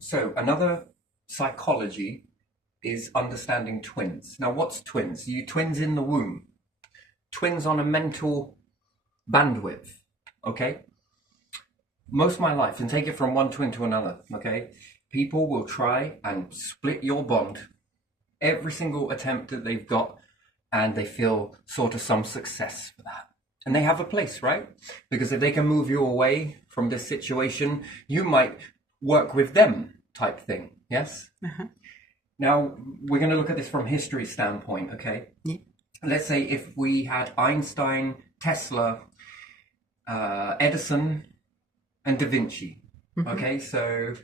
So another psychology is understanding twins. Now, what's twins? You twins in the womb, twins on a mental bandwidth. Okay, most of my life, and take it from one twin to another. Okay, people will try and split your bond every single attempt that they've got, and they feel sort of some success for that. And they have a place, right? Because if they can move you away from this situation, you might work with them type thing. Yes? Now, we're going to look at this from history standpoint, okay? Yeah. Let's say if we had Einstein, Tesla, Edison, and Da Vinci. Okay, so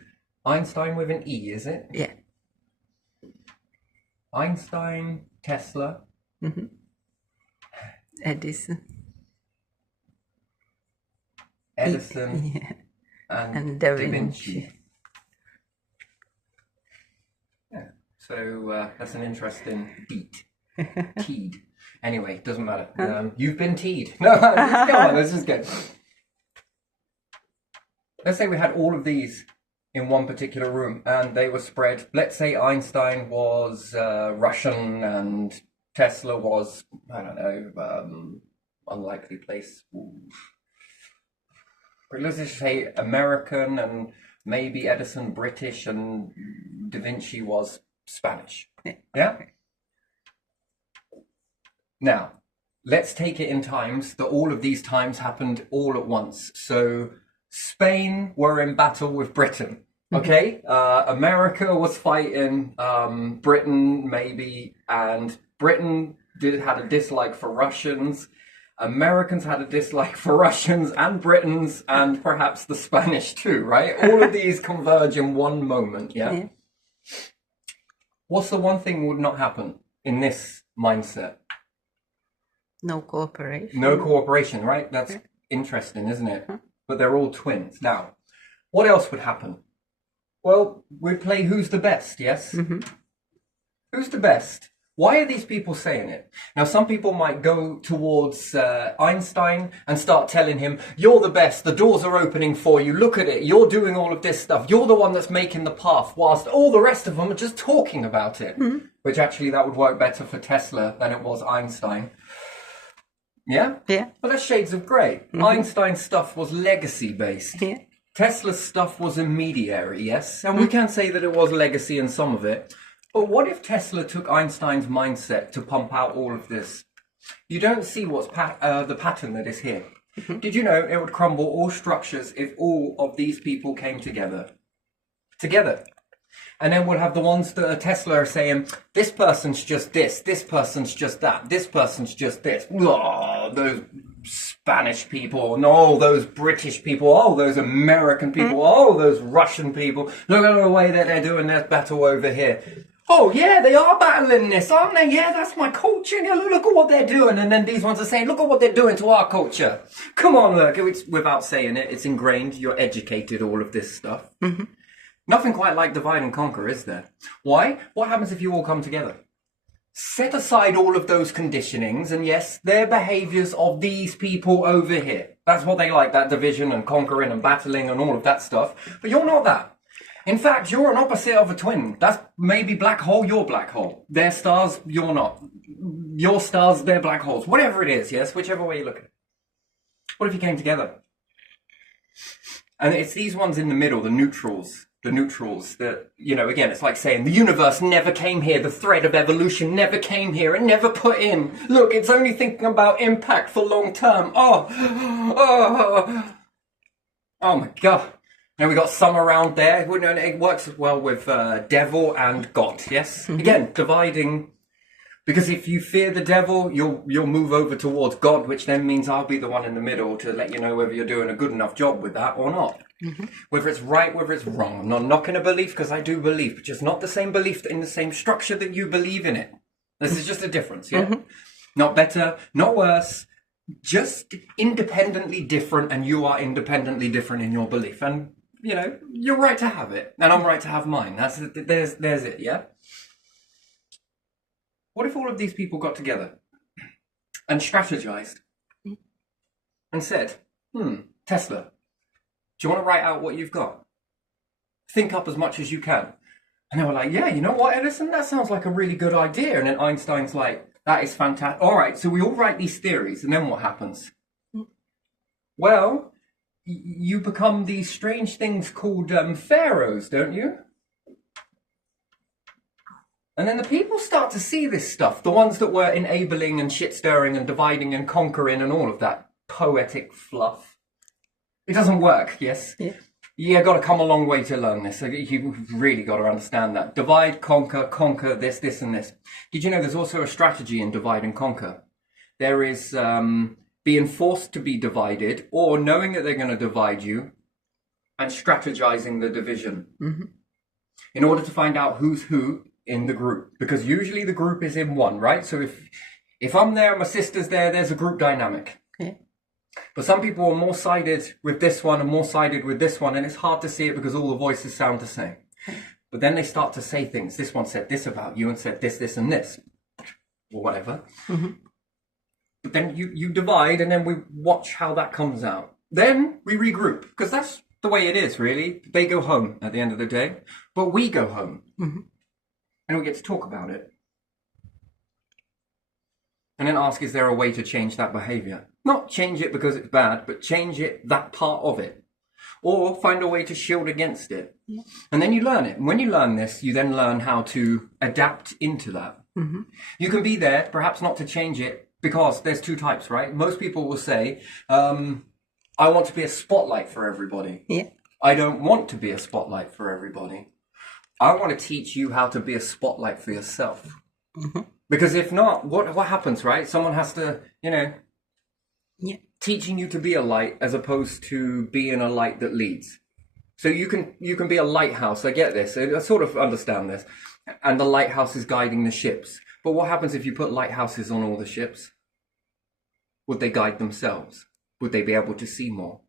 Einstein with an E, is it? Yeah. Einstein, Tesla, Edison. Edison, Yeah. and And Da Da Vinci. Yeah. So that's an interesting beat. Teed. Anyway, doesn't matter. You've been teed. No, come on, let's just go. Let's say we had all of these in one particular room and they were spread. Let's say Einstein was Russian and Tesla was, I don't know, unlikely place. But let's just say American and maybe Edison British and Da Vinci was Spanish. Yeah? Now, let's take it in times that all of these times happened all at once. So Spain were in battle with Britain. Okay, America was fighting Britain maybe, and Britain had a dislike for Russians. Americans had a dislike for Russians and Britons and perhaps the Spanish too, right? All of these converge in one moment, yeah? What's the one thing would not happen in this mindset? No cooperation. No cooperation, right? That's interesting, isn't it? But they're all twins. Now, what else would happen? Well, we'd play Who's the Best, yes? Who's the best? Why are these people saying it? Now, some people might go towards Einstein and start telling him, you're the best, the doors are opening for you, look at it, you're doing all of this stuff, you're the one that's making the path, whilst all the rest of them are just talking about it. Which actually, that would work better for Tesla than it was Einstein. Yeah? Yeah. But that's shades of grey. Einstein's stuff was legacy-based. Yeah. Tesla's stuff was intermediary, yes? And we can say that it was legacy in some of it. But what if Tesla took Einstein's mindset to pump out all of this? You don't see what's the pattern that is here. Did you know it would crumble all structures if all of these people came together? And then we'll have the ones that are Tesla are saying, this person's just this person's just that, this person's just this. Oh, those Spanish people, no, those British people, oh, those American people, oh, those Russian people. Look at the way that they're doing their battle over here. Oh, yeah, they are battling this, aren't they? Yeah, that's my culture. Yeah, look at what they're doing. And then these ones are saying, look at what they're doing to our culture. Come on, look, it's, without saying it, it's ingrained. You're educated, all of this stuff. Nothing quite like divide and conquer, is there? Why? What happens if you all come together? Set aside all of those conditionings, and yes, they're behaviors of these people over here. That's what they like, that division and conquering and battling and all of that stuff. But you're not that. In fact, you're an opposite of a twin. That's maybe black hole, you're black hole. They're stars, you're not. Your stars, they're black holes. Whatever it is, yes, whichever way you look at it. What if you came together? And it's these ones in the middle, the neutrals that, you know, again, it's like saying the universe never came here, the thread of evolution never came here and never put in. Look, it's only thinking about impact for long term. Oh my God. Now we got some around there. It works as well with devil and God, yes? Again, dividing. Because if you fear the devil, you'll move over towards God, which then means I'll be the one in the middle to let you know whether you're doing a good enough job with that or not. Whether it's right, whether it's wrong. I'm not knocking a belief because I do believe, but just not the same belief in the same structure that you believe in it. This is just a difference, yeah? Not better, not worse, just independently different, and you are independently different in your belief. And, you know, you're right to have it, and I'm right to have mine. There's it, yeah? What if all of these people got together and strategized and said, Tesla, do you want to write out what you've got? Think up as much as you can. And they were like, yeah, you know what, Edison, that sounds like a really good idea. And then Einstein's like, that is fantastic. All right, so we all write these theories, and then what happens? Well, you become these strange things called pharaohs, don't you? And then the people start to see this stuff, the ones that were enabling and shit-stirring and dividing and conquering and all of that poetic fluff. It doesn't work, yes? Yeah. You got to come a long way to learn this. You've really got to understand that. Divide, conquer this, this, and this. Did you know there's also a strategy in divide and conquer? There is being forced to be divided, or knowing that they're going to divide you and strategizing the division in order to find out who's who in the group. Because usually the group is in one, right? So if I'm there and my sister's there, there's a group dynamic. Okay. But some people are more sided with this one and more sided with this one, and it's hard to see it because all the voices sound the same. But then they start to say things. This one said this about you and said this, this, and this, or whatever. But then you divide, and then we watch how that comes out. Then we regroup, because that's the way it is, really. They go home at the end of the day, but we go home, and we get to talk about it. And then ask, is there a way to change that behavior? Not change it because it's bad, but change it, that part of it. Or find a way to shield against it. Yeah. And then you learn it. And when you learn this, you then learn how to adapt into that. You can be there, perhaps not to change it, because there's two types, right? Most people will say, I want to be a spotlight for everybody. Yeah. I don't want to be a spotlight for everybody. I want to teach you how to be a spotlight for yourself. Because if not, what happens, right? Someone has to, teaching you to be a light as opposed to being a light that leads. So you can be a lighthouse. I get this. I sort of understand this. And the lighthouse is guiding the ships. But what happens if you put lighthouses on all the ships? Would they guide themselves? Would they be able to see more?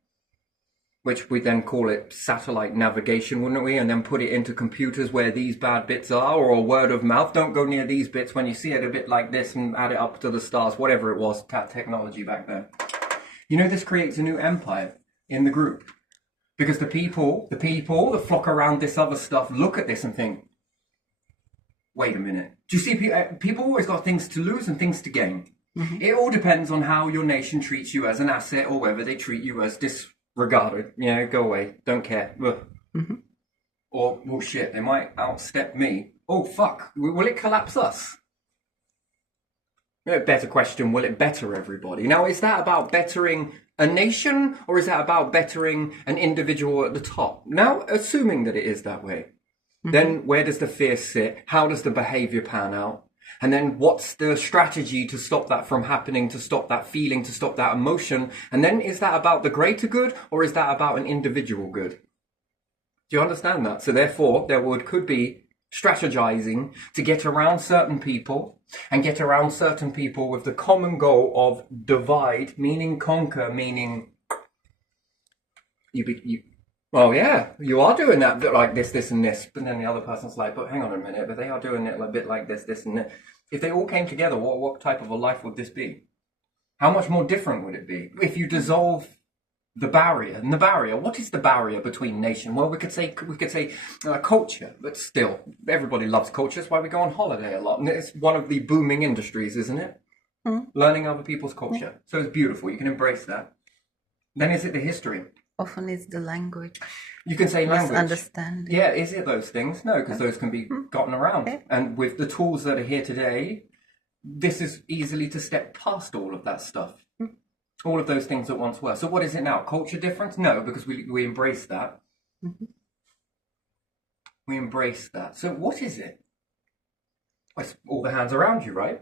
Which we then call it satellite navigation, wouldn't we? And then put it into computers where these bad bits are, or a word of mouth. Don't go near these bits when you see it a bit like this, and add it up to the stars, whatever it was, technology back then. This creates a new empire in the group. Because the people that flock around this other stuff look at this and think, wait a minute. Do you see, people always got things to lose and things to gain. It all depends on how your nation treats you as an asset, or whether they treat you as disregarded. Go away, don't care. Or, well, shit, they might outstep me. Oh, fuck, will it collapse us? Better question, will it better everybody? Now, is that about bettering a nation, or is that about bettering an individual at the top? Now, assuming that it is that way, then where does the fear sit? How does the behavior pan out? And then what's the strategy to stop that from happening, to stop that feeling, to stop that emotion? And then is that about the greater good, or is that about an individual good? Do you understand that? So therefore, could be strategizing to get around certain people, and get around certain people with the common goal of divide, meaning conquer, meaning well, yeah, you are doing that bit like this, and this. But then the other person's like, but hang on a minute, but they are doing it a bit like this, and that. If they all came together, what type of a life would this be? How much more different would it be? If you dissolve the barrier, and the barrier, what is the barrier between nation? Well, we could say culture, but still, everybody loves culture. That's why we go on holiday a lot. And it's one of the booming industries, isn't it? Learning other people's culture. Yeah. So it's beautiful. You can embrace that. Then is it the history? Often it's the language. You can say language. Understanding. Yeah, is it those things? No, because those can be gotten around. Okay. And with the tools that are here today, this is easily to step past all of that stuff. All of those things that once were. So what is it now? Culture difference? No, because we embrace that. We embrace that. So what is it? Well, it's all the hands around you, right?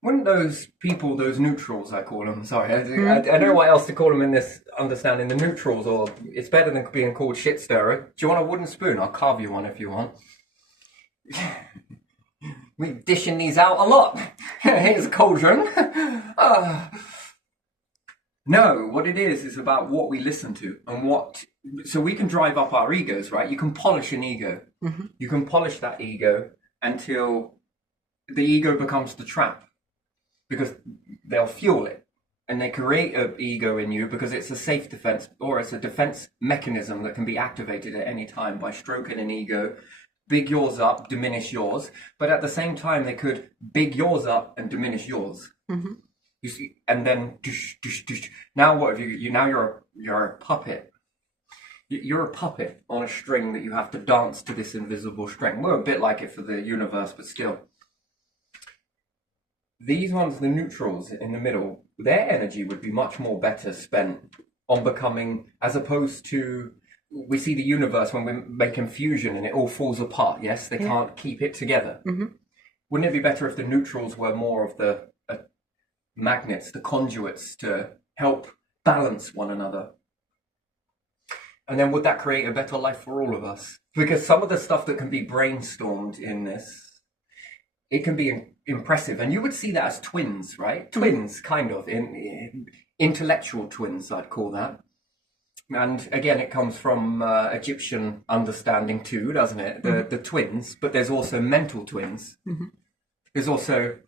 Wouldn't those people, those neutrals, I call them, sorry, I don't know what else to call them in this understanding, the neutrals, or it's better than being called shit stirrer. Do you want a wooden spoon? I'll carve you one if you want. We're dishing these out a lot. Here's a cauldron. No, what it is about what we listen to, and so we can drive up our egos, right? You can polish an ego. You can polish that ego until the ego becomes the trap. Because they'll fuel it. and they create an ego in you because it's a safe defense, or it's a defense mechanism that can be activated at any time by stroking an ego, big yours up, diminish yours. But at the same time, they could big yours up and diminish yours. Mm-hmm. You see, and then now what have you? Now you're a puppet. You're a puppet on a string that you have to dance to this invisible string. We're a bit like it for the universe, but still. These ones, the neutrals in the middle, their energy would be much more better spent on becoming, as opposed to, we see the universe when we're making fusion and it all falls apart. Yes, they can't keep it together. Mm-hmm. Wouldn't it be better if the neutrals were more of the magnets, the conduits to help balance one another? And then would that create a better life for all of us? Because some of the stuff that can be brainstormed in this, it can be impressive. And you would see that as twins, right? Twins, kind of, in intellectual twins, I'd call that. And again, it comes from Egyptian understanding too, doesn't it? The twins, but there's also mental twins. Mm-hmm. There's also,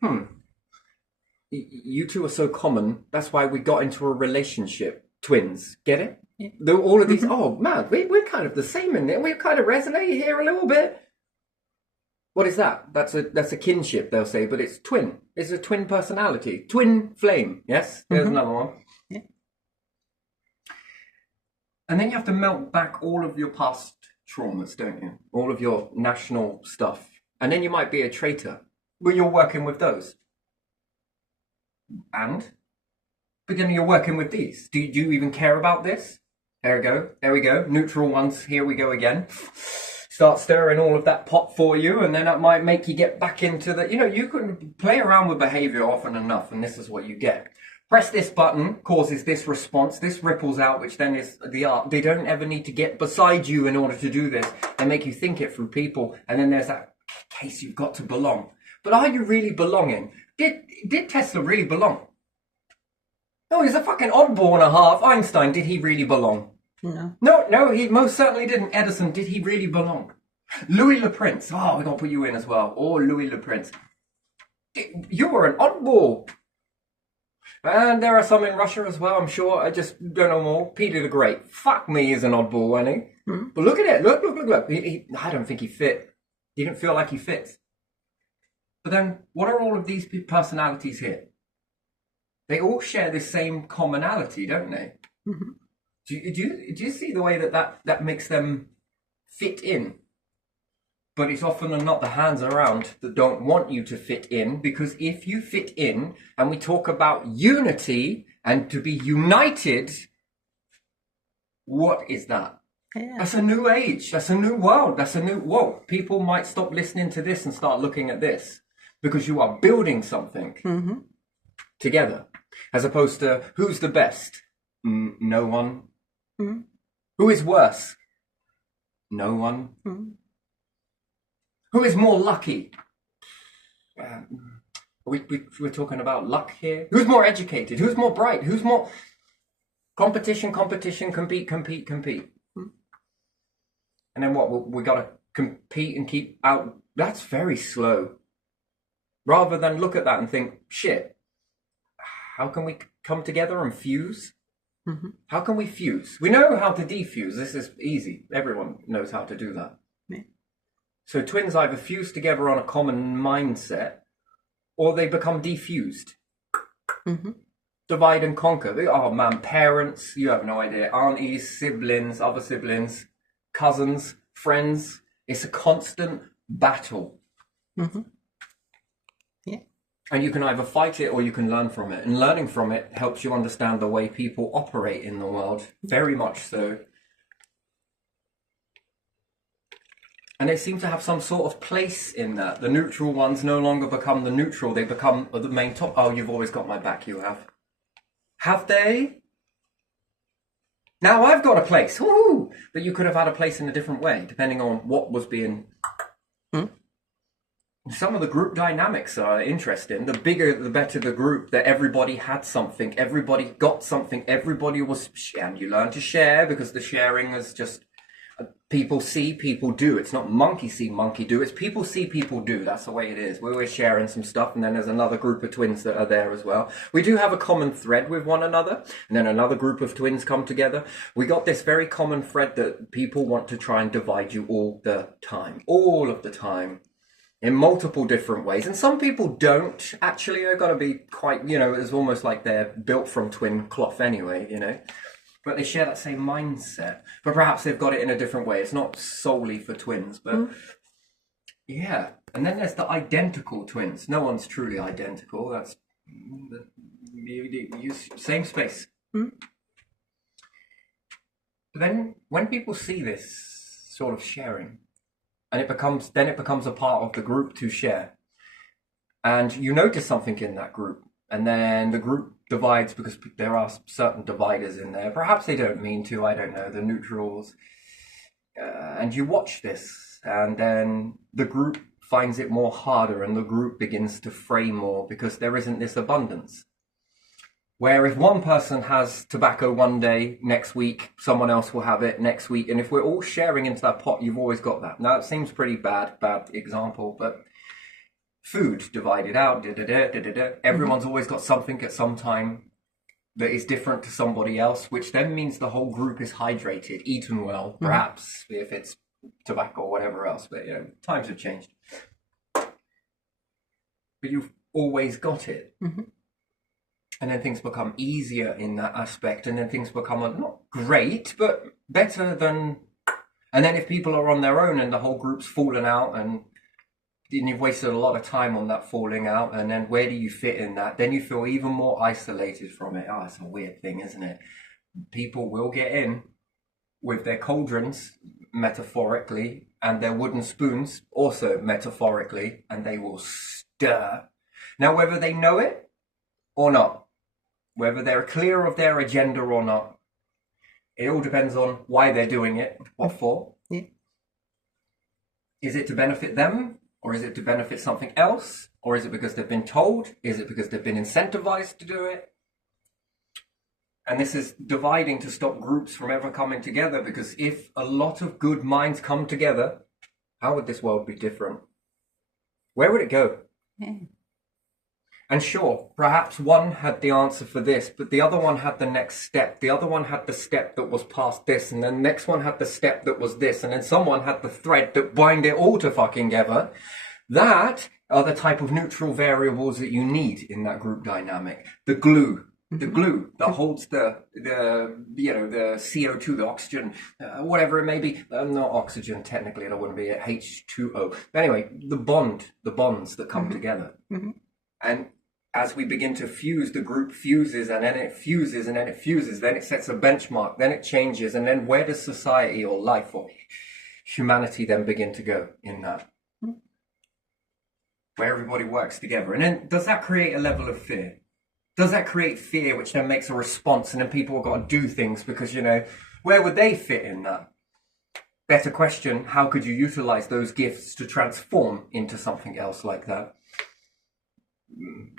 you two are so common, that's why we got into a relationship. Twins, get it? Yeah. All of these, oh man, we're kind of the same in there. We kind of resonate here a little bit. What is that? That's a kinship, they'll say, but it's twin. It's a twin personality. Twin flame, yes? There's another one. Yeah. And then you have to melt back all of your past traumas, don't you? All of your national stuff. And then you might be a traitor. But you're working with those. But then you're working with these. Do you even care about this? There we go. Neutral ones, here we go again. Start stirring all of that pot for you, and then that might make you get back into the, you can play around with behavior often enough, and this is what you get. Press this button, causes this response, this ripples out, which then is the art. They don't ever need to get beside you in order to do this. They make you think it through people, and then there's that case you've got to belong. But are you really belonging? Did Tesla really belong? No, he's a fucking oddball and a half. Einstein, did he really belong? No, he most certainly didn't. Edison, did he really belong? Louis Le Prince. Oh, we're going to put you in as well. Oh, Louis Le Prince. You were an oddball. And there are some in Russia as well, I'm sure. I just don't know more. Peter the Great. Fuck me, he's an oddball, wasn't he? Mm-hmm. But look at it. Look. I don't think he fit. He didn't feel like he fits. But then, what are all of these personalities here? They all share the same commonality, don't they? Mm-hmm. Do you see the way that makes them fit in? But it's often not the hands around that don't want you to fit in, because if you fit in, and we talk about unity and to be united, what is that? Yeah. That's a new age. That's a new world. That's a new, whoa, people might stop listening to this and start looking at this, because you are building something together, as opposed to who's the best? No one. Mm-hmm. Who is worse? No one. Mm-hmm. Who is more lucky? We're talking about luck here. Who's more educated? Who's more bright? Who's more... Competition, compete. Mm-hmm. And then what? We got to compete and keep out... That's very slow. Rather than look at that and think, shit, how can we come together and fuse? Mm-hmm. How can we fuse? We know how to defuse. This is easy. Everyone knows how to do that. Yeah. So twins either fuse together on a common mindset, or they become defused. Mm-hmm. Divide and conquer. Oh man, parents, you have no idea. Aunties, siblings, other siblings, cousins, friends. It's a constant battle. Mm-hmm. And you can either fight it or you can learn from it. And learning from it helps you understand the way people operate in the world. Very much so. And they seem to have some sort of place in that. The neutral ones no longer become the neutral. They become the main top. Oh, you've always got my back, you have. Have they? Now I've got a place. Woohoo! But you could have had a place in a different way, depending on what was being... Some of the group dynamics are interesting. The bigger, the better the group, that everybody had something, everybody got something, everybody was... And you learn to share, because the sharing is just... People see, people do. It's not monkey see, monkey do. It's people see, people do. That's the way it is. We're sharing some stuff, and then there's another group of twins that are there as well. We do have a common thread with one another, and then another group of twins come together. We got this very common thread that people want to try and divide you all the time. All of the time. In multiple different ways. And some people don't. Actually, are going to be quite, it's almost like they're built from twin cloth anyway, But they share that same mindset. But perhaps they've got it in a different way. It's not solely for twins, but yeah. And then there's the identical twins. No one's truly identical. That's same space. But then when people see this sort of sharing, and it becomes a part of the group to share, and you notice something in that group, and then the group divides because there are certain dividers in there. Perhaps they don't mean to, I don't know, the neutrals. And you watch this, and then the group finds it more harder, and the group begins to fray more because there isn't this abundance. Where if one person has tobacco one day, next week, someone else will have it next week. And if we're all sharing into that pot, you've always got that. Now, it seems pretty bad example, but food divided out, everyone's always got something at some time that is different to somebody else, which then means the whole group is hydrated, eaten well, perhaps, if it's tobacco or whatever else. But, times have changed. But you've always got it. And then things become easier in that aspect, and then things become not great, but better than... And then if people are on their own and the whole group's fallen out, and you've wasted a lot of time on that falling out, and then where do you fit in that? Then you feel even more isolated from it. Oh, it's a weird thing, isn't it? People will get in with their cauldrons, metaphorically, and their wooden spoons, also metaphorically, and they will stir. Now, whether they know it or not, whether they're clear of their agenda or not, it all depends on why they're doing it, what for. Yeah. Is it to benefit them, or is it to benefit something else? Or is it because they've been told? Is it because they've been incentivized to do it? And this is dividing to stop groups from ever coming together, because if a lot of good minds come together, how would this world be different? Where would it go? Yeah. And sure, perhaps one had the answer for this, but the other one had the next step. The other one had the step that was past this, and then the next one had the step that was this, and then someone had the thread that bind it all to fucking together. That are the type of neutral variables that you need in that group dynamic. The glue. The glue that holds the CO2, the oxygen, whatever it may be. Not oxygen, technically, it wouldn't be it, H2O. But anyway, the bonds that come together. And as we begin to fuse, the group fuses, and then it fuses, and then it fuses, then it sets a benchmark, then it changes, and then where does society or life or humanity then begin to go in that? Where everybody works together. And then does that create a level of fear? Does that create fear, which then makes a response, and then people have got to do things because, where would they fit in that? Better question, how could you utilize those gifts to transform into something else like that?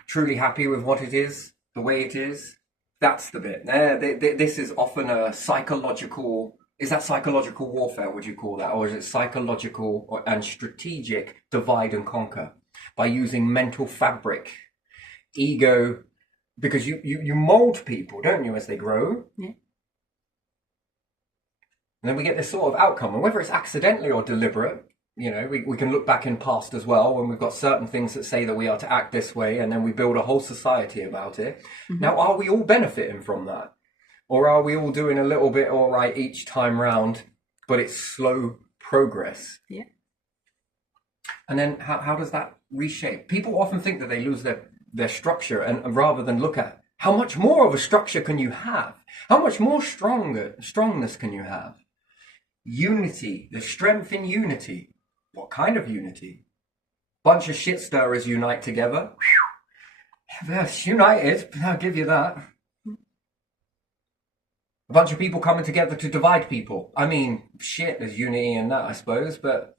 Truly happy with what it is, the way it is? That's the bit. This is often a psychological... Is that psychological warfare, would you call that? Or is it psychological and strategic divide and conquer? By using mental fabric, ego... Because you mold people, don't you, as they grow? Yeah. And then we get this sort of outcome. And whether it's accidentally or deliberate, we can look back in past as well when we've got certain things that say that we are to act this way, and then we build a whole society about it. Now, are we all benefiting from that? Or are we all doing a little bit all right each time round, but it's slow progress? Yeah. And then how does that reshape? People often think that they lose their structure, and rather than look at how much more of a structure can you have, how much more strongness can you have, unity, the strength in unity. What kind of unity? Bunch of shit stirrers unite together. Yes, united, I'll give you that. A bunch of people coming together to divide people. I mean, shit, there's unity in that, I suppose, but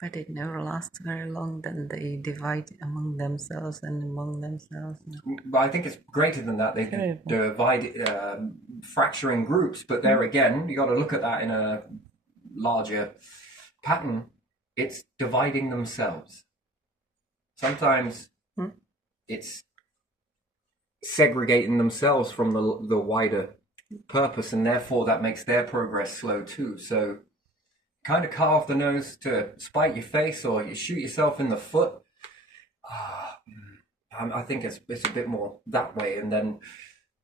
it never lasts very long. Then they divide among themselves and among themselves. But I think it's greater than that. They divide, fracturing groups. But there again, you got to look at that in a larger pattern, it's dividing themselves. Sometimes it's segregating themselves from the wider purpose, and therefore that makes their progress slow too. So kind of cut off the nose to spite your face, or you shoot yourself in the foot. I think it's a bit more that way. And then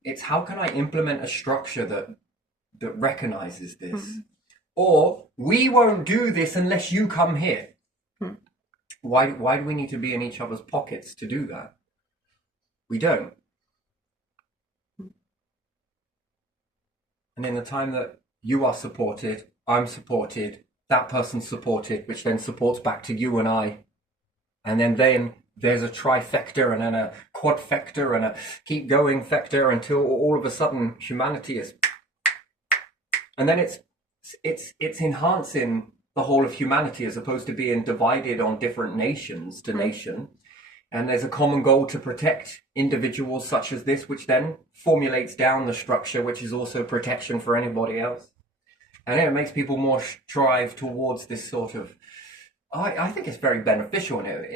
it's, how can I implement a structure that recognizes this? Or we won't do this unless you come here. Why do we need to be in each other's pockets to do that? We don't. And in the time that you are supported, I'm supported, that person's supported, which then supports back to you and I. And then there's a trifecta, and then a quadfecta, and a keep going factor, until all of a sudden humanity is. And then it's enhancing the whole of humanity, as opposed to being divided on different nations to nation. And there's a common goal to protect individuals such as this, which then formulates down the structure, which is also protection for anybody else. And it makes people more strive towards this sort of, I think it's very beneficial. And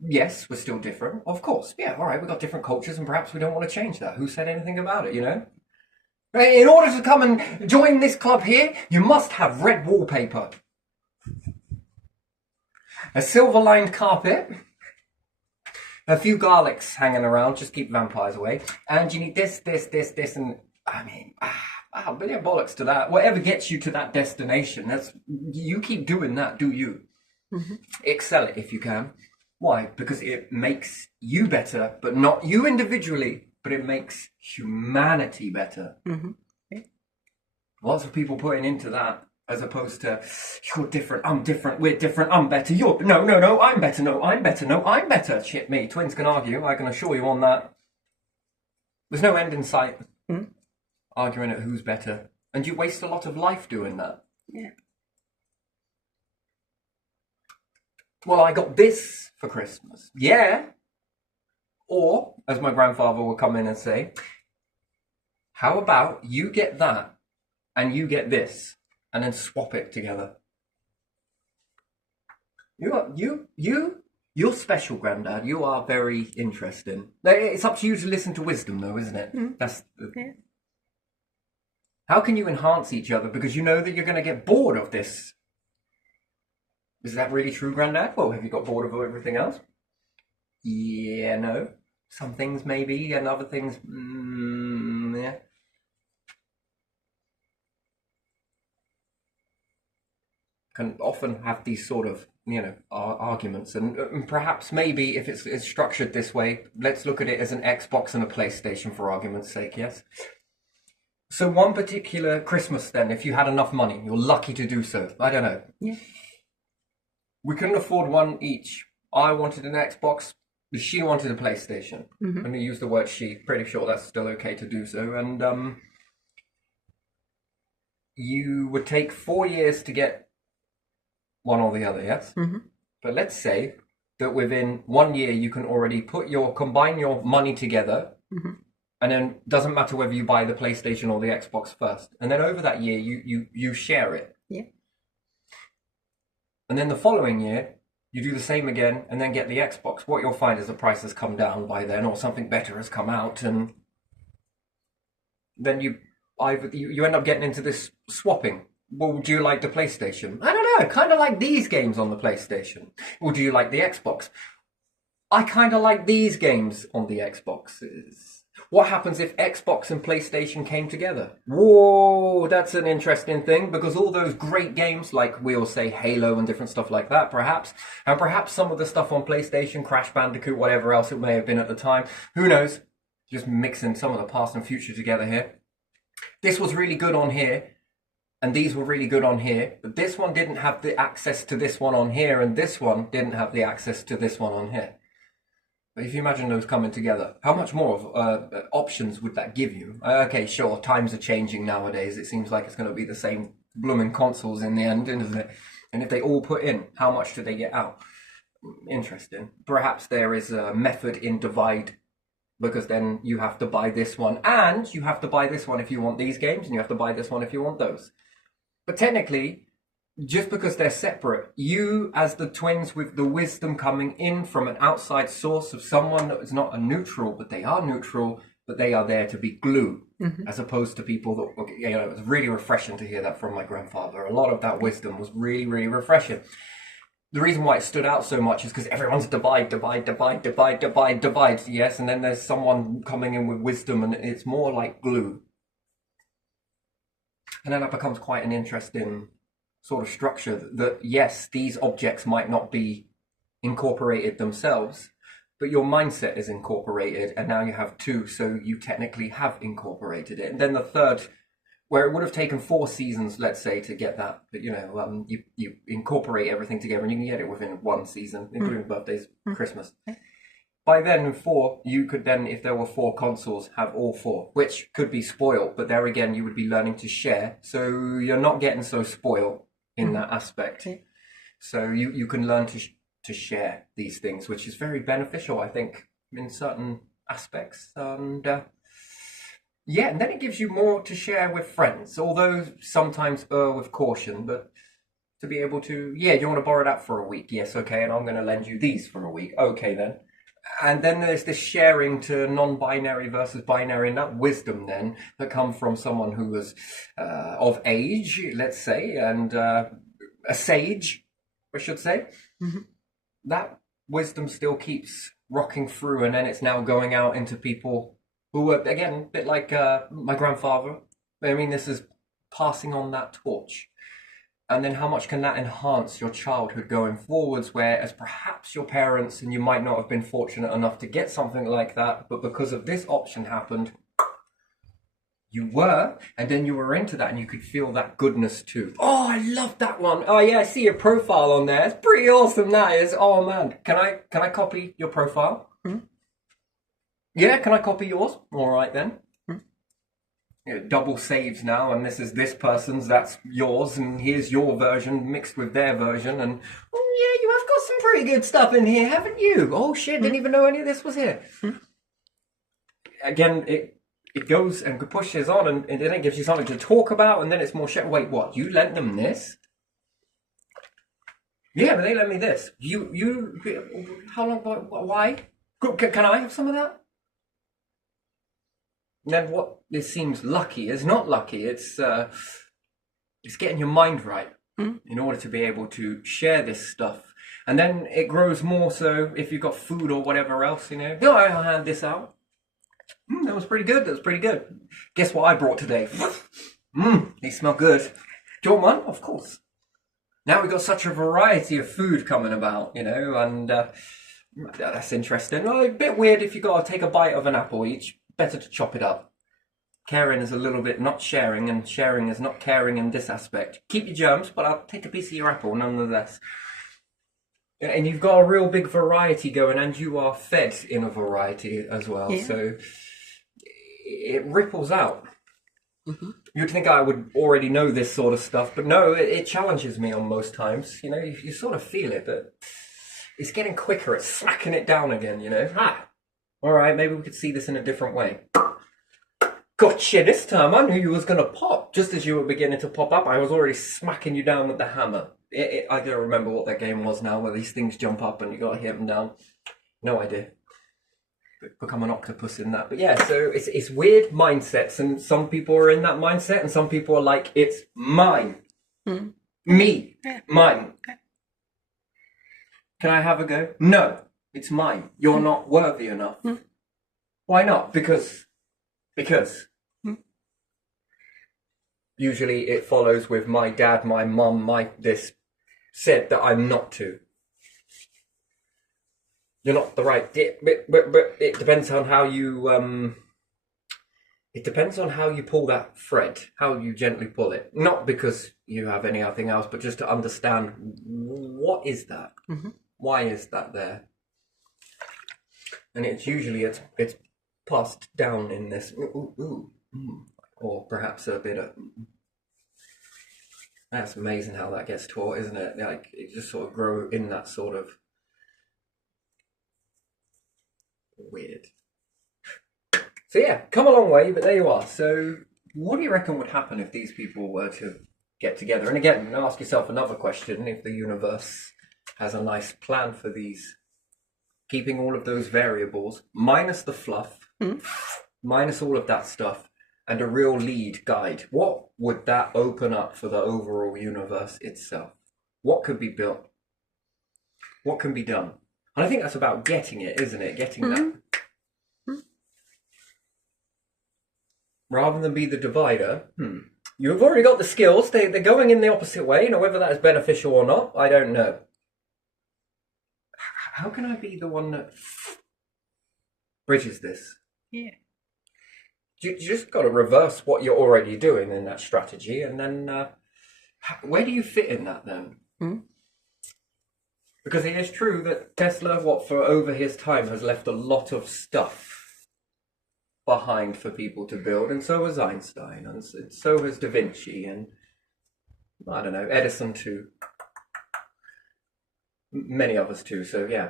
yes, we're still different, of course. Yeah, all right, we've got different cultures, and perhaps we don't want to change that. Who said anything about it, you know? In order to come and join this club here, you must have red wallpaper, a silver-lined carpet, a few garlics hanging around, just keep vampires away, and you need this, and I mean, billion bollocks to that. Whatever gets you to that destination, you keep doing that, do you? Excel it if you can. Why? Because it makes you better, but not you individually, but it makes humanity better. Lots of people putting into that, as opposed to, you're different, I'm different, we're different, I'm better, you're, no, I'm better, no, I'm better, no, I'm better. Shit me, twins can argue, I can assure you on that. There's no end in sight. Arguing at who's better. And you waste a lot of life doing that. Yeah. Well, I got this for Christmas. Yeah. Or, as my grandfather would come in and say, how about you get that and you get this, and then swap it together? You're special, Grandad. You are very interesting. It's up to you to listen to wisdom, though, isn't it? Yeah. How can you enhance each other? Because you know that you're going to get bored of this. Is that really true, Grandad? Well, have you got bored of everything else? Yeah, no. Some things maybe, and other things, yeah. Can often have these sort of, arguments, and perhaps maybe if it's structured this way, let's look at it as an Xbox and a PlayStation for argument's sake, yes? So one particular Christmas then, if you had enough money, you're lucky to do so, I don't know. Yeah. We couldn't afford one each. I wanted an Xbox, she wanted a PlayStation. I'm going to use the word she, pretty sure that's still okay to do so. And you would take 4 years to get one or the other, yes? But let's say that within 1 year you can already combine your money together, and then doesn't matter whether you buy the PlayStation or the Xbox first. And then over that year you share it. Yeah. And then the following year you do the same again and then get the Xbox. What you'll find is the price has come down by then, or something better has come out, and then you end up getting into this swapping. Well, do you like the PlayStation? I don't know. I kind of like these games on the PlayStation. Well, do you like the Xbox? I kind of like these games on the Xboxes. What happens if Xbox and PlayStation came together? Whoa, that's an interesting thing, because all those great games, like we'll say Halo and different stuff like that, perhaps, and perhaps some of the stuff on PlayStation, Crash Bandicoot, whatever else it may have been at the time, who knows? Just mixing some of the past and future together here. This was really good on here, and these were really good on here, but this one didn't have the access to this one on here, and this one didn't have the access to this one on here. But if you imagine those coming together, how much more of options would that give you? Okay, sure, times are changing nowadays. It seems like it's going to be the same blooming consoles in the end, isn't it? And if they all put in, how much do they get out? Interesting. Perhaps there is a method in divide, because then you have to buy this one, and you have to buy this one if you want these games, and you have to buy this one if you want those. But technically, just because they're separate, you as the twins with the wisdom coming in from an outside source of someone that is not a neutral, but they are neutral, but they are there to be glue, as opposed to people that, you know, it was really refreshing to hear that from my grandfather. A lot of that wisdom was really, really refreshing. The reason why it stood out so much is because everyone's divide, yes, and then there's someone coming in with wisdom, and it's more like glue. And then that becomes quite an interesting sort of structure that, yes, these objects might not be incorporated themselves, but your mindset is incorporated, and now you have two, so you technically have incorporated it. And then the third, where it would have taken 4 seasons, let's say, to get that, but you know, you incorporate everything together and you can get it within 1 season, including birthdays, Christmas. By then, in 4, you could then, if there were 4 consoles, have all 4, which could be spoiled, but there again, you would be learning to share, so you're not getting so spoiled in that aspect. So you can learn to share these things, which is very beneficial, I think, in certain aspects. And yeah, and then it gives you more to share with friends, although sometimes with caution, but to be able to, yeah, do you want to borrow that for a week? Yes, okay, and I'm going to lend you these for a week. Okay, then. And then there's this sharing to non-binary versus binary, and that wisdom then that comes from someone who was of age, let's say, and a sage, I should say. That wisdom still keeps rocking through, and then it's now going out into people who are, again, a bit like my grandfather. I mean, this is passing on that torch. And then how much can that enhance your childhood going forwards, whereas perhaps your parents, and you might not have been fortunate enough to get something like that, but because of this option happened, you were, and then you were into that, and you could feel that goodness too. Oh, I love that one. Oh yeah, I see your profile on there. It's pretty awesome, that is. Oh man, can I copy your profile? Yeah, can I copy yours? All right then. You know, double saves now, and this is this person's, that's yours, and here's your version mixed with their version, and oh yeah, you have got some pretty good stuff in here, haven't you? Oh shit, didn't even know any of this was here. Again, it goes and pushes on, and then it gives you something to talk about, and then it's more shit. Wait, what? You lent them this? Yeah, but they lent me this. How long? Why? Can I have some of that? And then what this seems lucky is not lucky. It's getting your mind right in order to be able to share this stuff. And then it grows more so if you've got food or whatever else, you know. Oh, I'll hand this out. That was pretty good. That was pretty good. Guess what I brought today? They smell good. Do you want one? Of course. Now we've got such a variety of food coming about, you know, and that's interesting. Well, a bit weird if you got to take a bite of an apple each. Better to chop it up. Caring is a little bit not sharing, and sharing is not caring in this aspect. Keep your germs, but I'll take a piece of your apple nonetheless. And you've got a real big variety going, and you are fed in a variety as well. Yeah. So it ripples out. You'd think I would already know this sort of stuff, but no, it challenges me on most times. You know, you sort of feel it, but it's getting quicker. It's smacking it down again, you know. All right, maybe we could see this in a different way. Gotcha, this time I knew you was going to pop. Just as you were beginning to pop up, I was already smacking you down with the hammer. I don't remember what that game was now, where these things jump up and you got to hit them down. No idea. Become an octopus in that. But yeah, so it's weird mindsets, and some people are in that mindset, and some people are like, it's mine. Me. Mine. Can I have a go? No. It's mine. You're not worthy enough. Why not? Because. Usually it follows with my dad, my mum, this said that I'm not to. You're not the right. But it depends on how you. It depends on how you pull that thread, how you gently pull it. Not because you have anything else, but just to understand what is that. Why is that there? And it's usually it's passed down in this, or perhaps a bit of. That's amazing how that gets taught, isn't it? Like it just sort of grow in that sort of weird. So yeah, come a long way, but there you are. So what do you reckon would happen if these people were to get together. And again, ask yourself another question: if the universe has a nice plan for these, keeping all of those variables, minus the fluff, minus all of that stuff, and a real lead guide, what would that open up for the overall universe itself? What could be built? What can be done? And I think that's about getting it, isn't it? Getting that. Rather than be the divider, you've already got the skills. They're going in the opposite way. Whether that is beneficial or not, I don't know. How can I be the one that bridges this? Yeah. You just got to reverse what you're already doing in that strategy, and then where do you fit in that then? Because it is true that Tesla, for over his time, has left a lot of stuff behind for people to build, and so has Einstein, and so has Da Vinci, and I don't know, Edison too. Many others too. So yeah,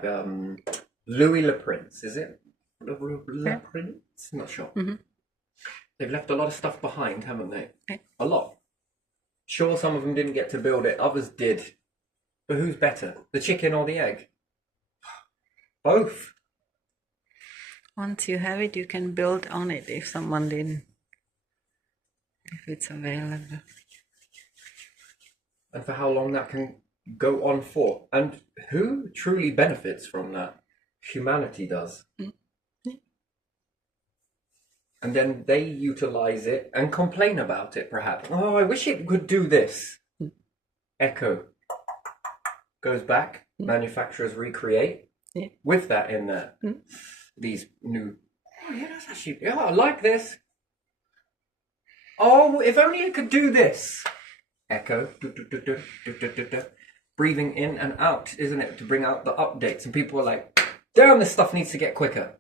Louis Le Prince, is it? Le Prince? I'm not sure. They've left a lot of stuff behind, haven't they? A lot. Sure, some of them didn't get to build it, others did. But who's better, the chicken or the egg? Both. Once you have it, you can build on it if someone didn't. If it's available. And for how long that can go on for. And who truly benefits from that? Humanity does. And then they utilize it and complain about it, perhaps. Oh, I wish it could do this. Echo goes back, manufacturers recreate with that in there. These new, oh yeah, that's actually, yeah, I like this. Oh, if only it could do this. Echo, breathing in and out, isn't it, to bring out the updates? And people are like, damn, this stuff needs to get quicker.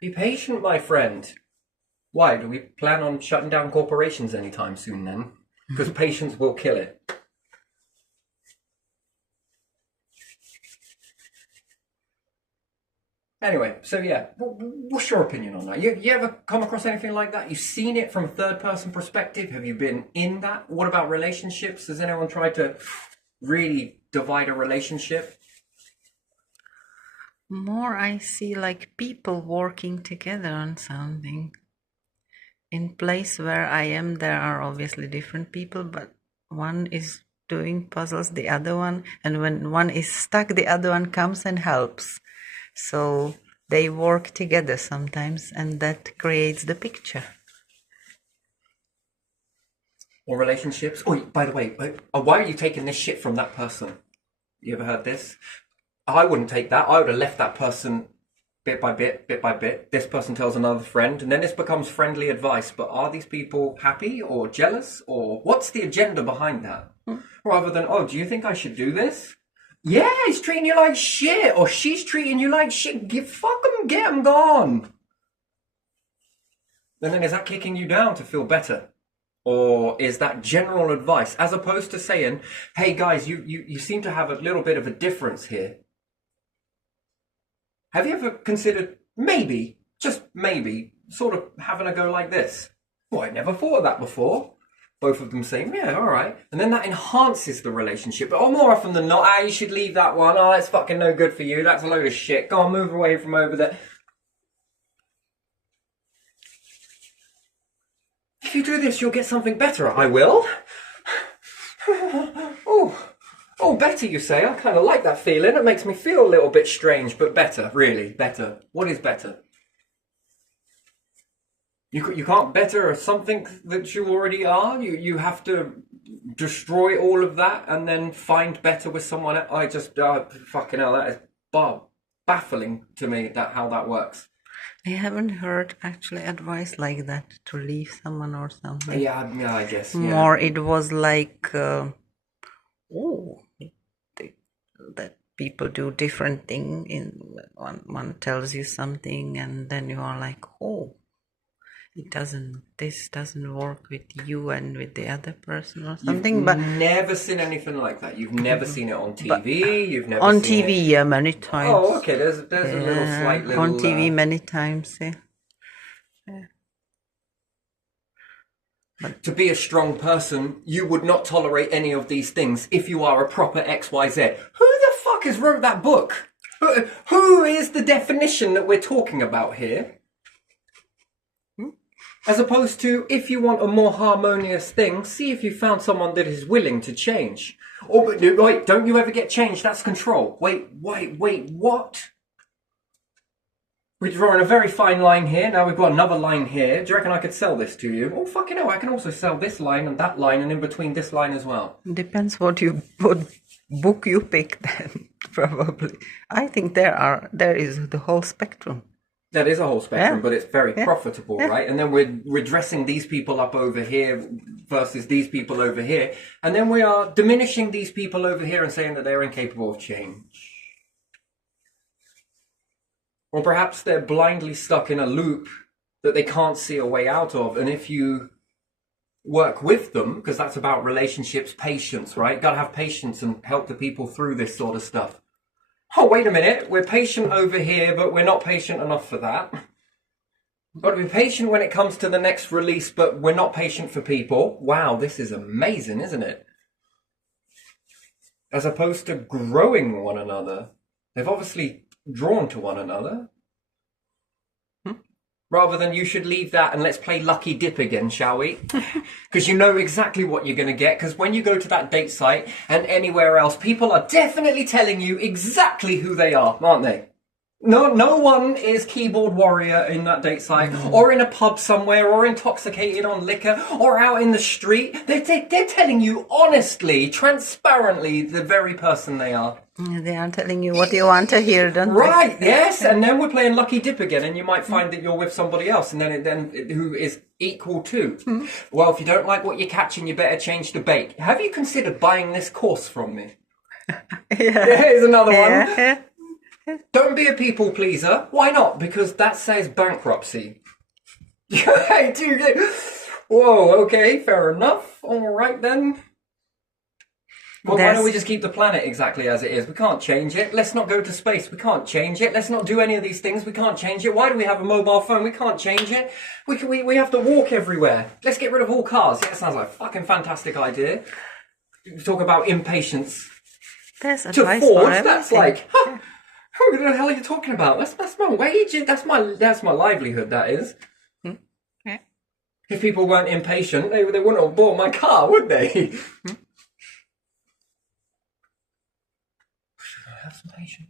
Be patient, my friend. Why? Do we plan on shutting down corporations anytime soon then? Because patience will kill it. Anyway, so yeah, what's your opinion on that? You ever come across anything like that? You've seen it from a third-person perspective? Have you been in that? What about relationships? Has anyone tried to really divide a relationship? More I see like people working together on something. In place where I am, there are obviously different people, but one is doing puzzles, the other one, and when one is stuck, the other one comes and helps. So they work together sometimes, and that creates the picture. Or relationships. Oh, by the way, why are you taking this shit from that person? You ever heard this? I wouldn't take that. I would have left that person bit by bit, bit by bit. This person tells another friend, and then this becomes friendly advice. But are these people happy or jealous? Or what's the agenda behind that? Rather than, oh, do you think I should do this? Yeah, he's treating you like shit, or she's treating you like shit. Fuck them, get them gone. And then is that kicking you down to feel better? Or is that general advice, as opposed to saying, hey guys, you seem to have a little bit of a difference here. Have you ever considered maybe, just maybe, sort of having a go like this? Well, I never thought of that before. Both of them saying, yeah, all right. And then that enhances the relationship. But more often than not, you should leave that one. Oh, it's fucking no good for you. That's a load of shit. Go on, move away from over there. If you do this, you'll get something better. I will. Oh, better, you say? I kind of like that feeling. It makes me feel a little bit strange, but better, really, better. What is better? You can't better something that you already are. You have to destroy all of that and then find better with someone else. I just, fucking hell, that is baffling to me, how that works. I haven't heard actually advice like that, to leave someone or something. Yeah, I guess. More, it was like, that people do different thing. One tells you something, and then you are like, oh, this doesn't work with you and with the other person or something. You've but never seen anything like that. You've never seen it on TV. You've never on seen TV, it. yeah, many times. Oh, okay. There's a little slight little on TV many times. Yeah. To be a strong person, you would not tolerate any of these things if you are a proper XYZ. Who the fuck has wrote that book? Who is the definition that we're talking about here? As opposed to, if you want a more harmonious thing, see if you found someone that is willing to change. Oh, but wait, don't you ever get changed? That's control. Wait, what? We're drawing a very fine line here. Now we've got another line here. Do you reckon I could sell this to you? Oh, fucking hell, I can also sell this line and that line and in between this line as well. Depends what book you pick then, probably. I think there is the whole spectrum. That is a whole spectrum, Yeah. but it's very Yeah. profitable, Yeah. right? And then we're dressing these people up over here versus these people over here. And then we are diminishing these people over here and saying that they're incapable of change. Or perhaps they're blindly stuck in a loop that they can't see a way out of. And if you work with them, because that's about relationships, patience, right? Got to have patience and help the people through this sort of stuff. Oh, wait a minute. We're patient over here, but we're not patient enough for that. Got to be patient when it comes to the next release, but we're not patient for people. Wow, this is amazing, isn't it? As opposed to growing one another. They've obviously drawn to one another. Rather than you should leave that and let's play Lucky Dip again, shall we? Because you know exactly what you're going to get. Because when you go to that date site and anywhere else, people are definitely telling you exactly who they are, aren't they? No one is keyboard warrior in that date site, or in a pub somewhere, or intoxicated on liquor, or out in the street. They're telling you honestly, transparently, the very person they are. They are telling you what you want to hear, don't Right, yes, and then we're playing Lucky Dip again, and you might find that you're with somebody else, and then who is equal to. Well, if you don't like what you're catching, you better change the bait. Have you considered buying this course from me? they? Yeah. Here's another one. Yeah. Don't be a people pleaser. Why not? Because that says bankruptcy. Hey, dude. Whoa, okay, fair enough. All right then. Well, why don't we just keep the planet exactly as it is? We can't change it. Let's not go to space. We can't change it. Let's not do any of these things. We can't change it. Why do we have a mobile phone? We can't change it. We have to walk everywhere. Let's get rid of all cars. Yeah, that sounds like a fucking fantastic idea. Talk about impatience. There's To advice for Ford, everything. that's like, huh, who the hell are you talking about? That's my wage. That's my livelihood. That is. Yeah. If people weren't impatient, they wouldn't have bought my car, would they? Have some patience.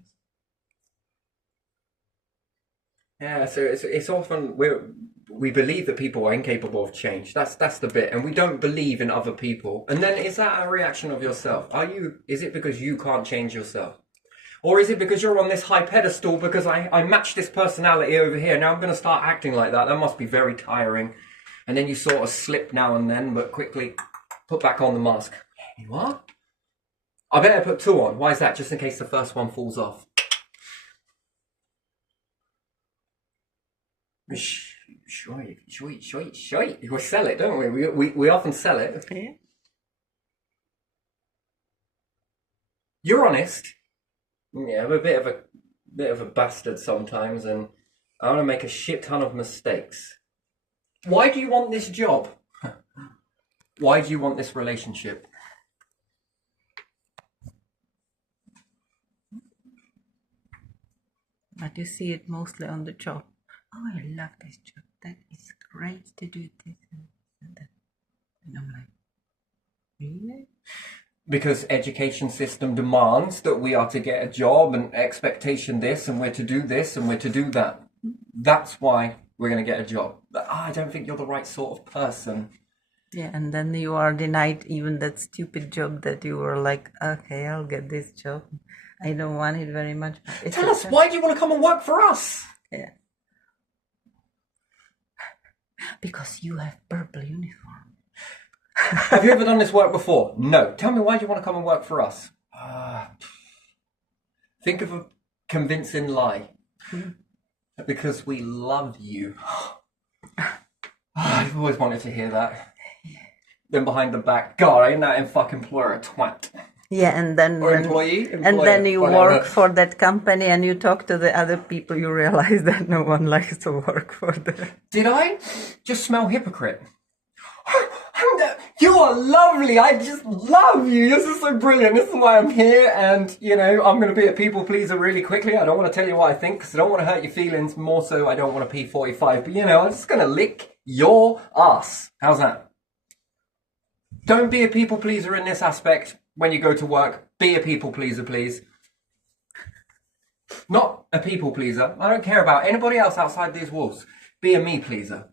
Yeah, so it's often we believe that people are incapable of change. That's the bit, and we don't believe in other people. And then is that a reaction of yourself? Is it because you can't change yourself? Or is it because you're on this high pedestal because I match this personality over here, now I'm going to start acting like that? That must be very tiring. And then you sort of slip now and then, but quickly put back on the mask. You are? I better put 2 on. Why is that? Just in case the first one falls off. Sure. We sell it, don't we? We often sell it. Yeah. You're honest. Yeah, I'm a bit of a bastard sometimes, and I want to make a shit ton of mistakes. Why do you want this job? Why do you want this relationship? But you see it mostly on the job. Oh, I love this job. That is great to do this and that. And I'm like, really? Because education system demands that we are to get a job and expectation this and we're to do this and we're to do that. That's why we're going to get a job. But, I don't think you're the right sort of person. Yeah, and then you are denied even that stupid job that you were like, okay, I'll get this job. I don't want it very much. It's Tell us, why do you want to come and work for us? Yeah. Because you have purple uniform. Have you ever done this work before? No. Tell me, why do you want to come and work for us? Think of a convincing lie. Because we love you. I've always wanted to hear that. Then behind the back, God, ain't that in fucking employer a twat? Yeah, and then Or employee? and then you whatever. work for that company and you talk to the other people, you realize that no one likes to work for them. Did I just smell hypocrite? You are lovely. I just love you. This is so brilliant. This is why I'm here. And, you know, I'm going to be a people pleaser really quickly. I don't want to tell you what I think because I don't want to hurt your feelings. More so, I don't want to P45. But, you know, I'm just going to lick your ass. How's that? Don't be a people pleaser in this aspect when you go to work. Be a people pleaser, please. Not a people pleaser. I don't care about anybody else outside these walls. Be a me pleaser.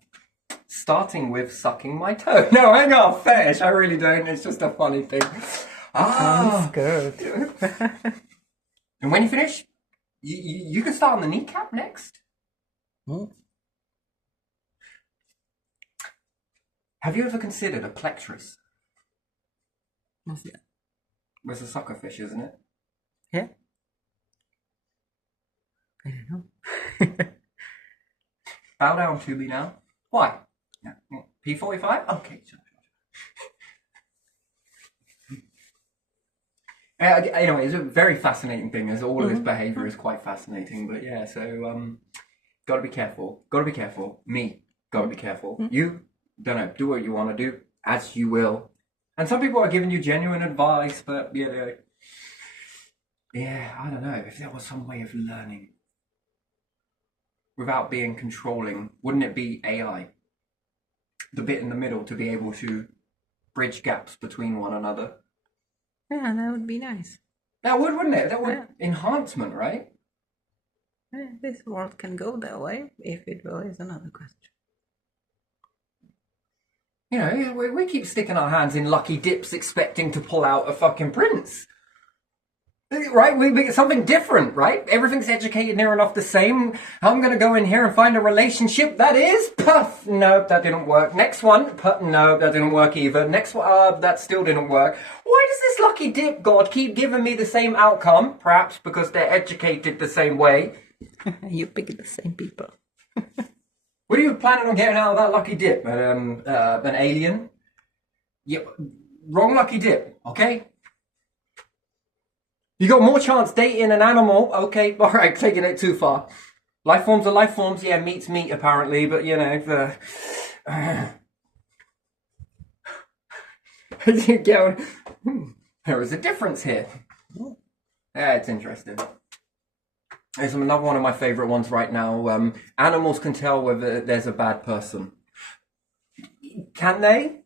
Starting with sucking my toe. No, I ain't got a fetish. I really don't. It's just a funny thing. Sounds good. And when you finish, you can start on the kneecap next. Have you ever considered a plectris? What's that? It's a sucker fish, isn't it? Yeah. I don't know. Bow down to me now. Why? P45? Okay. Anyway, it's a very fascinating thing, as all of this behaviour is quite fascinating. But yeah, so gotta be careful. Gotta be careful. Me, gotta be careful. You, don't know, do what you want to do, as you will. And some people are giving you genuine advice, but yeah, I don't know. If there was some way of learning without being controlling, wouldn't it be AI? The bit in the middle to be able to bridge gaps between one another. Yeah, that would be nice. That would, wouldn't it? That would enhancement, right? Yeah, this world can go that way. If it will is another question. You know, we keep sticking our hands in lucky dips expecting to pull out a fucking prince. Right? We make something different, right? Everything's educated near enough the same. I'm going to go in here and find a relationship that is, puff, nope, that didn't work. Next one, puff, no, that didn't work either. Next one, that still didn't work. Why does this lucky dip god keep giving me the same outcome? Perhaps because they're educated the same way. You pick the same people. What are you planning on getting out of that lucky dip? An alien? Yeah, wrong lucky dip, okay? You got more chance dating an animal. Okay, all right, taking it too far. Life forms are life forms. Yeah, meat's meat, apparently. But, you know, there is a difference here. Yeah, it's interesting. There's another one of my favourite ones right now. Animals can tell whether there's a bad person. Can they?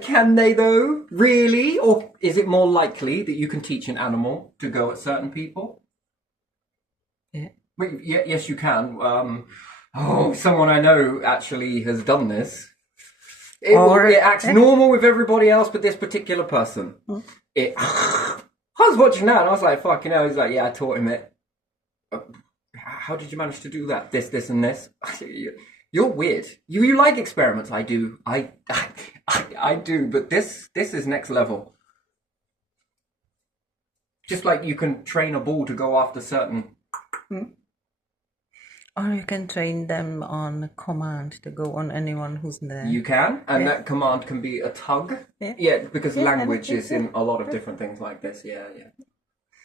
Can they though? Really? Or is it more likely that you can teach an animal to go at certain people? Yeah. Wait, yes, you can. Someone I know actually has done this. It acts normal with everybody else, but this particular person. I was watching that and I was like, fucking hell. He's like, yeah, I taught him it. How did you manage to do that? This, and this? You're weird. You like experiments. I do. I do, but this is next level. Just like you can train a ball to go after certain. Or you can train them on command to go on anyone who's there. You can, and that command can be a tug. Yeah, because language is in a lot of different things like this. Yeah.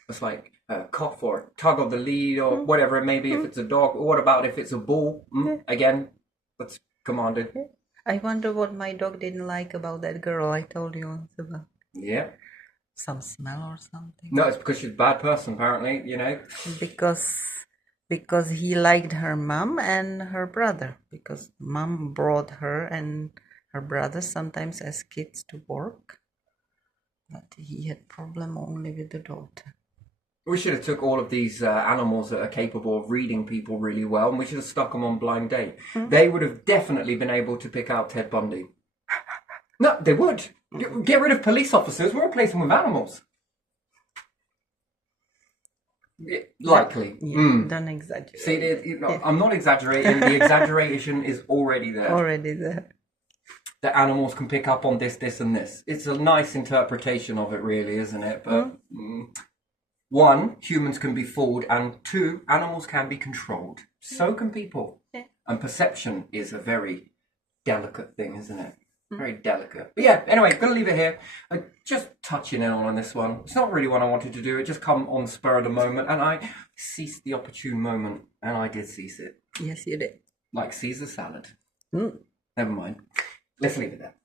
It's like a cough or tug of the lead or whatever it may be. If it's a dog, what about if it's a bull? Again, that's commanded. I wonder what my dog didn't like about that girl I told you once about. Yeah. Some smell or something. No, it's because she's a bad person, apparently, you know. Because he liked her mom and her brother. Because mom brought her and her brother sometimes as kids to work. But he had problem only with the daughter. We should have took all of these animals that are capable of reading people really well, and we should have stuck them on blind date. They would have definitely been able to pick out Ted Bundy. No, they would. Get rid of police officers. We'll replace them with animals. Likely. Yeah, don't exaggerate. See, I'm not exaggerating. The exaggeration is already there. Already there. That animals can pick up on this, and this. It's a nice interpretation of it, really, isn't it? But... one, humans can be fooled, and two, animals can be controlled. So can people. Yeah. And perception is a very delicate thing, isn't it? Very delicate. But yeah, anyway, gonna leave it here. Just touching in on this one. It's not really what I wanted to do. It just come on the spur of the moment, and I seized the opportune moment, and I did seize it. Yes, you did. Like Caesar salad. Never mind. Let's leave it there.